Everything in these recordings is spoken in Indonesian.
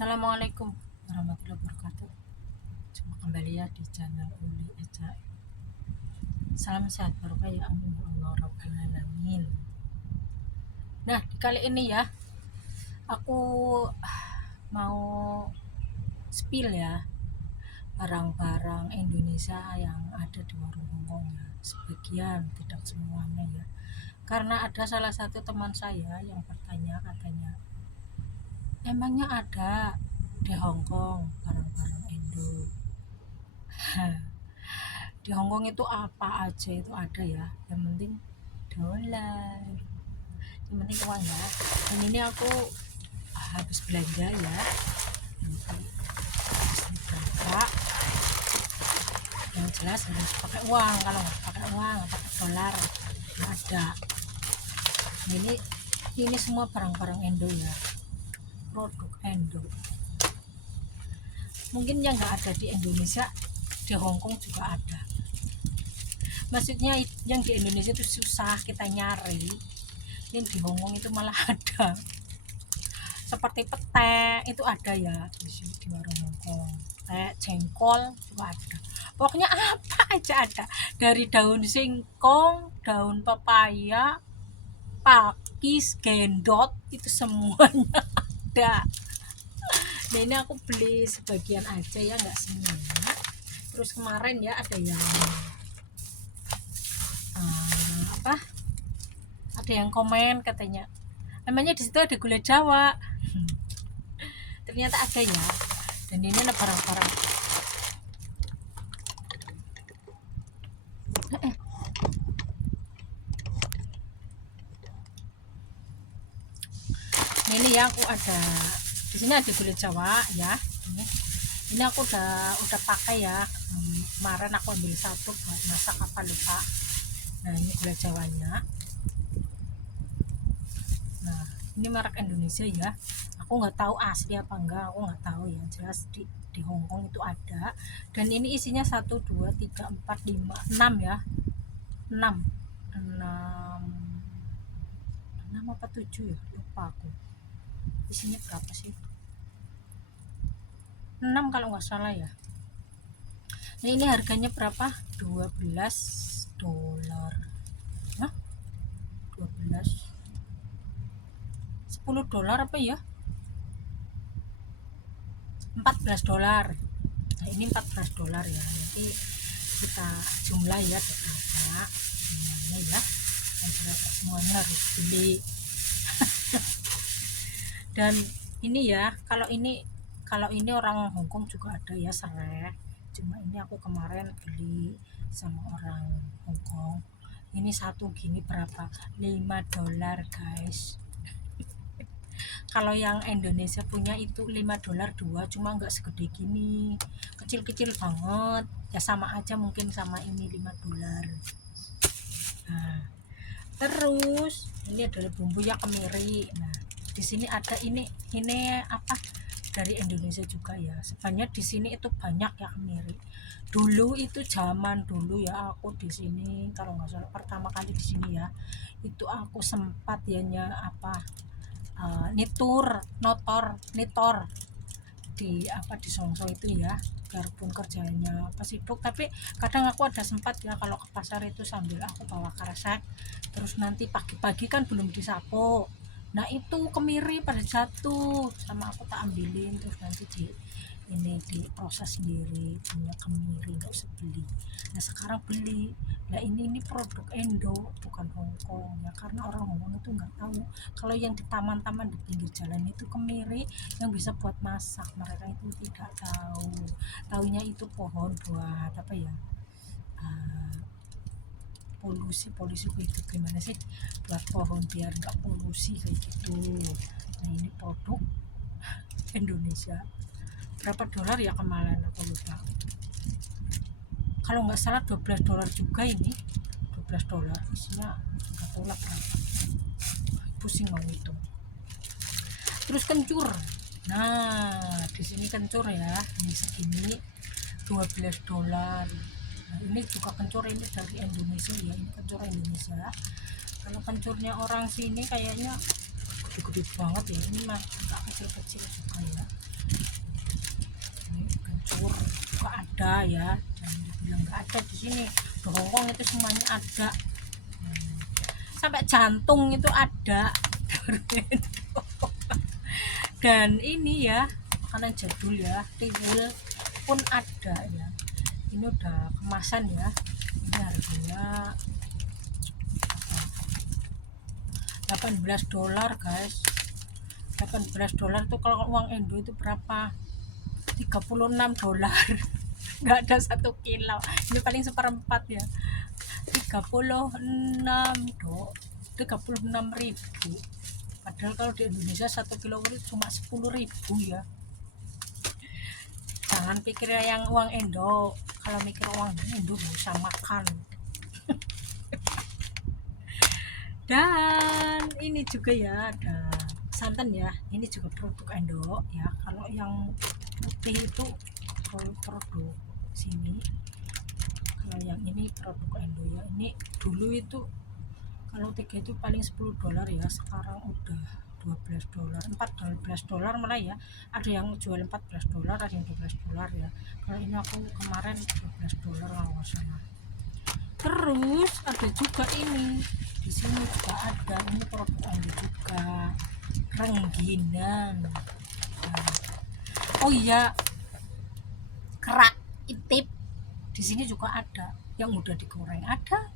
Assalamualaikum warahmatullahi wabarakatuh. Jumpa kembali ya di channel Uli Eca. Salam sehat barokah ya amin ya Allah rabbal alamin. Nah, di kali ini ya aku mau spill ya barang-barang Indonesia yang ada di warung Hongkong ya. Sebagian, tidak semuanya ya. Karena ada salah satu teman saya yang bertanya, katanya, emangnya ada di Hongkong barang-barang Indo? Di Hongkong itu apa aja itu ada ya, yang penting dolar, yang penting uang ya. Dan ini aku habis belanja ya, nanti habis berapa yang jelas harus pakai uang. Kalau nggak pakai uang, pakai dolar nggak ada. Ini semua barang-barang Indo ya, produk Indo. Mungkin yang nggak ada di Indonesia di Hongkong juga ada. Maksudnya yang di Indonesia itu susah kita nyari, yang di Hongkong itu malah ada. Seperti pete itu ada ya di warung Hongkong, kayak jengkol juga ada. Pokoknya apa aja ada, dari daun singkong, daun pepaya, pakis, gendot, itu semuanya ada. Nah, ini aku beli sebagian aja ya, nggak semua. Terus kemarin ya ada yang apa, ada yang komen katanya, emangnya di situ ada gula Jawa? Ternyata ada ya. Dan ini barang-barang ini ya, aku ada di sini ada gula Jawa ya. Ini aku udah pakai ya. Kemarin aku ambil satu buat masak apa lupa. Nah, ini gula Jawanya. Nah, ini merek Indonesia ya. Aku nggak tahu asli apa enggak, aku nggak tahu ya. Jelas di Hongkong itu ada. Dan ini isinya 1 2 3 4 5 6 ya. 6 apa 7 ya, lupa aku. Isinya berapa sih? 6 kalau nggak salah ya. Nah, ini harganya berapa? 12 dolar. Hah? 12 10 dolar apa ya? 14 dolar. Nah, ini 14 dolar ya. Nanti kita jumlah ya berapa semuanya ya. Dan semuanya harus beli. Dan ini ya, kalau ini orang Hongkong juga ada ya, serai. Cuma ini aku kemarin beli sama orang Hongkong. Ini satu gini berapa? 5 dolar guys. Kalau yang Indonesia punya itu 5 dolar 2, cuma nggak segede gini, kecil-kecil banget ya, sama aja mungkin sama ini 5 dolar. Nah, terus ini adalah bumbu ya, kemiri. Nah, di sini ada ini apa, dari Indonesia juga ya. Sebenarnya di sini itu banyak ya kemiri. Dulu itu zaman dulu ya, aku di sini kalau nggak salah pertama kali di sini ya, itu aku sempat ya nitor di apa, di Songso itu ya, biarpun kerjanya apa sibuk, tapi kadang aku ada sempat ya kalau ke pasar itu sambil aku bawa kresek. Terus nanti pagi-pagi kan belum disapu, nah itu kemiri pada jatuh sama aku, tak ambilin. Terus nanti ini diproses sendiri, punya kemiri, nggak usah beli. Nah, sekarang beli. Nah, ini produk Indo, bukan Hongkong ya, karena orang Hongkong itu nggak tahu kalau yang di taman-taman di pinggir jalan itu kemiri yang bisa buat masak. Mereka itu tidak tahu, taunya itu pohon buat apa ya, polusi gitu, gimana sih, buat pohon biar nggak polusi kayak gitu. Nah, ini produk Indonesia. Berapa dolar ya kemarin aku lupa, kalau nggak salah 12 dolar juga. Ini 12 dolar isinya, nggak tahu lah berapa, pusing mau itu. Terus kencur, nah di sini kencur ya, ini segini 12 dolar. Nah, ini juga kencur, ini dari Indonesia ya, ini kencur Indonesia. Kalau kencurnya orang sini kayaknya gede-gede banget ya, ini mah agak kecil-kecil juga ya. Ini kencur juga ada ya, jangan dibilang nggak ada. Di sini di Hongkong itu semuanya ada. Sampai jantung itu ada. Dan ini ya makanan jadul ya, tiwul pun ada ya. Ini udah kemasan ya. Ini harganya $18 guys. $18 tuh kalau uang Indo itu berapa? $36. Nggak ada 1 kilo, ini paling seperempat ya. 36.000. Padahal kalau di Indonesia 1 kilo itu cuma 10.000 ya. Jangan pikir yang uang Indo, kalau mikir uang Indo nggak usah makan. Dan ini juga ya ada santan ya, ini juga produk Indo ya. Kalau yang putih itu produk sini, kalau yang ini produk Indo ya. Ini dulu itu kalau 3 itu paling $10 ya, sekarang udah $12, $14 malah ya. Ada yang jual $14, ada yang $12 ya. Kalau ini aku kemarin $12 kalau nggak salah. Terus ada juga ini, di sini juga ada, ini produk Indo juga, rengginang. Nah, oh iya, kerak itip di sini juga ada, yang udah digoreng ada,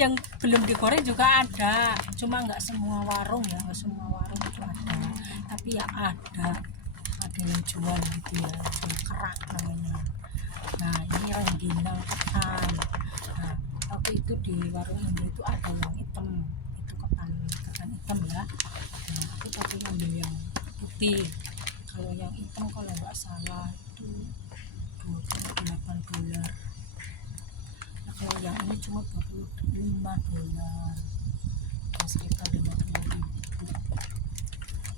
yang belum digoreng juga ada. Cuma nggak semua warung ya, nggak semua warung itu ada, tapi ya ada yang jual gitu ya, yang kerak namanya. Nah ini rengginang ketan. Nah waktu itu di warung Indo itu ada yang hitam, itu ketan hitam ya. Nah aku tadi ngambil yang putih. Kalau yang hitam kalau nggak salah itu $28. Nah kalau yang ini cuma $25, ya sekitar 50.000.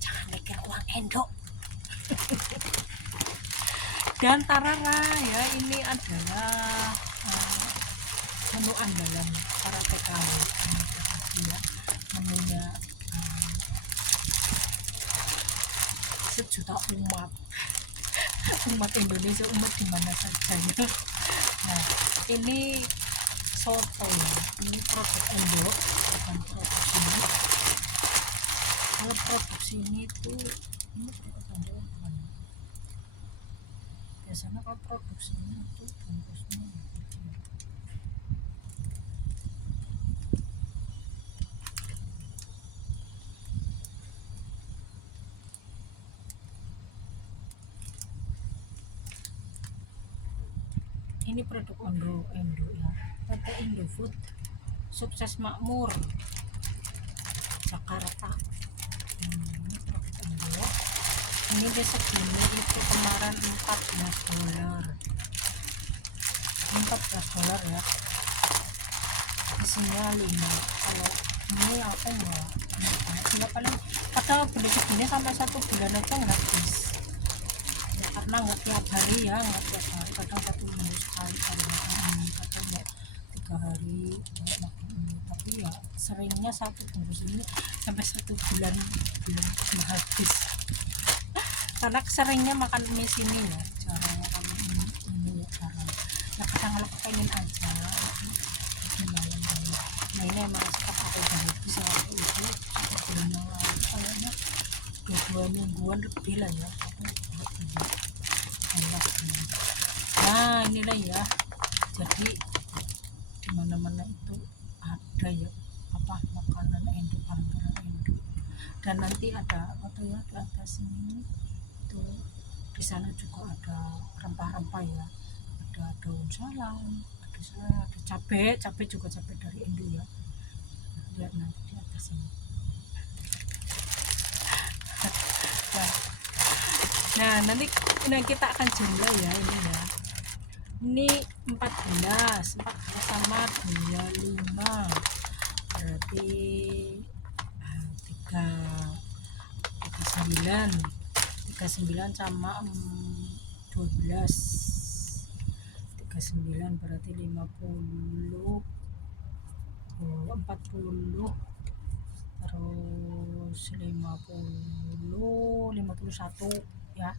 Jangan mikir uang Indo. Dan tarara ya, ini adalah menu andalan para TKW ya. Menunya sejuta umat Indonesia, umat di mana saja ya. Nah ini soto ya, ini produk Indo, bukan produk sini. Kalau produk sini itu ini produk Indo bukan. Biasanya kalau produk sini itu bungkusnya gitu. Ini produk Indo ya, PT Indofood, sukses makmur Jakarta. Ini produk Indo. Ini dia segini itu kemarin $14 ya. Isinya 5. Kalau ini aku enggak ya, paling padahal beli segini sampai 1 bulan aja nggak habis ya, karena nggak tiap hari ya, nggak tiap hari, kadang 1 minggu sekali kalau makan ini, kadang ya 3 hari makan ini. Tapi ya seringnya 1 bungkus ini sampai 1 bulan nggak habis. Karena seringnya makan mie sini ya, jarang makan ini ya, jarang ya. Kadang kalau pengen aja di malam-malam. Nah ini emang stok aku udah habis ya, waktu itu 1 bulan yang lalu, kayaknya 2 mingguan lebih lah ya aku nggak beli enak ini. Nah inilah ya, jadi dimana-mana itu ada ya apa makanan Indo, barang-barang Indo. Dan nanti ada apa ya di atas ini itu, di sana juga ada rempah-rempah ya, ada daun salam, ada cabai juga, cabai dari Indo ya. Nah, lihat nanti di atas ini. Nah nanti kita akan jumlah ya ini ya. Ini 14 sama 25 berarti 39 sama 12, 39 berarti 50, 40, terus 51 ya,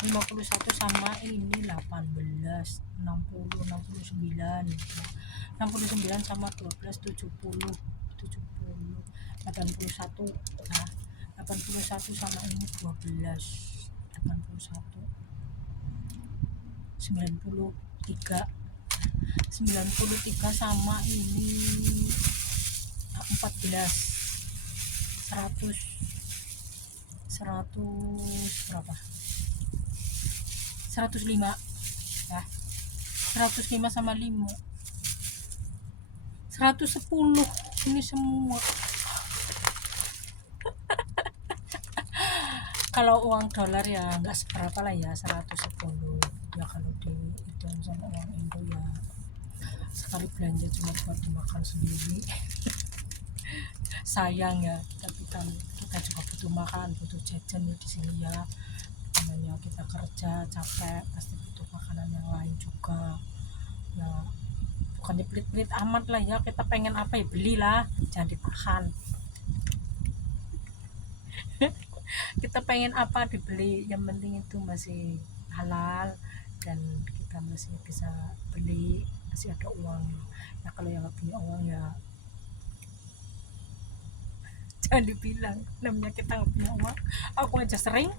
51 sama ini 18, 60, 69 ya. 69 sama 12, 70, 81 ya. 81 sama ini 12, 81, 93, 93 sama ini 14, 100, 100 berapa, 105 ya. 105 sama 5, 110 ini semua. Kalau uang dolar ya nggak seberapa lah ya, 110 ya. Kalau di itu sama uang Indo ya sekali belanja cuma buat dimakan sendiri. Sayang ya, tapi kan kita juga butuh makan, butuh jajan ya di sini ya. Namanya kita kerja capek pasti butuh makanan yang lain juga ya, bukan dipelit-pelit amat lah ya. Kita pengen apa ya belilah, jangan ditahan. Kita pengen apa dibeli, yang penting itu masih halal dan kita masih bisa beli, masih ada uang ya. Kalau yang nggak punya uang ya jangan dibilang namanya kita nggak punya uang. Aku aja sering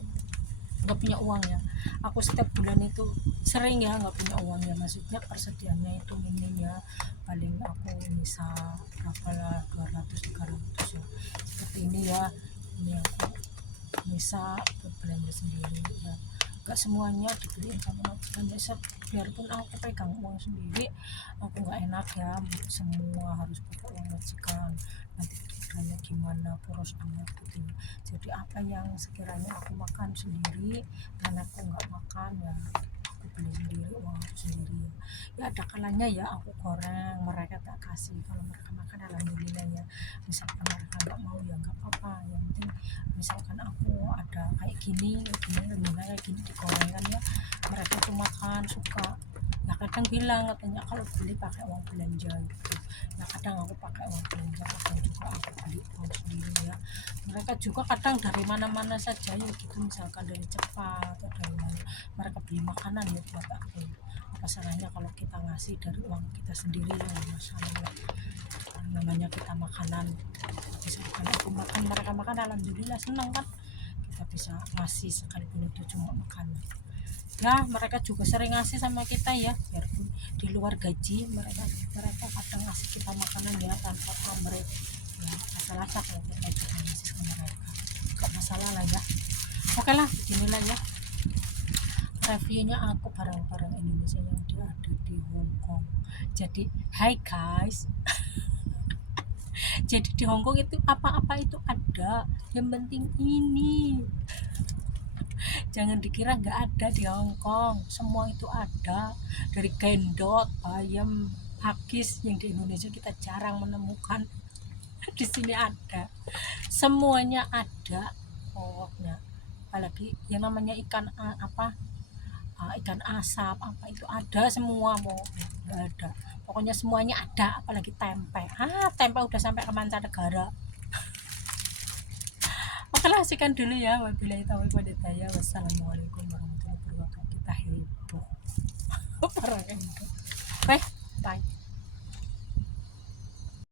nggak punya uang ya, aku setiap bulan itu sering ya nggak punya uang ya, maksudnya persediaannya itu minim ya, paling aku bisa berapa lah, 200, 300 ya. Seperti ini ya, ini aku bisa buat belanja sendiri ya, gak semuanya dibeliin sama belanja. Biarpun aku pegang uang sendiri aku nggak enak ya, semua harus pakai uang majikan, nanti kepikirannya gimana, poros amat gitu. Jadi apa yang sekiranya aku makan sendiri dan aku nggak makan ya aku beli sendiri, uang aku sendiri ya. Ada kalanya ya aku goreng, mereka tak kasih, kalau mereka makan alhamdulillah ya. Misalkan mereka nggak mau ya nggak apa-apa, yang penting misalkan aku ada kayak gini kayak gini digoreng kan ya, mereka tuh makan suka ya. Kadang bilang katanya kalau beli pakai uang belanja gitu ya, kadang aku pakai uang belanja, kadang juga aku beli uang sendiri ya. Mereka juga kadang dari mana-mana saja ya gitu, misalkan dari Jepang atau dari mana, mereka beli makanan ya buat aku. Apa salahnya kalau kita ngasih dari uang kita sendiri ya, masalah ya. Namanya kita makanan, misalkan aku makan mereka makan alhamdulillah senang kan, kita bisa ngasih sekalipun itu cuma makanan ya. Mereka juga sering ngasih sama kita ya, biarpun di luar gaji mereka kadang ngasih kita makanan ya tanpa pamrih ya. Masalah kalau kita juga ngasih ke mereka, gak masalah lah ya. Oke lah, inilah ya reviewnya aku barang-barang Indonesia yang ada di Hong Kong. Jadi hai guys, jadi di Hong Kong itu apa-apa itu ada, yang penting ini jangan dikira nggak ada di Hong Kong, semua itu ada. Dari gendot, bayam, pakis yang di Indonesia kita jarang menemukan, di sini ada, semuanya ada pokoknya. Apalagi yang namanya ikan ikan asap apa itu ada semua, mau nggak ada, pokoknya semuanya ada. Apalagi tempe, tempe udah sampai ke mancanegara. Oke lah, sekian dulu ya, wabillahi taufiq walhidayah, wassalamualaikum warahmatullahi wabarakatuh. Kita heboh. Parah kan. Bye.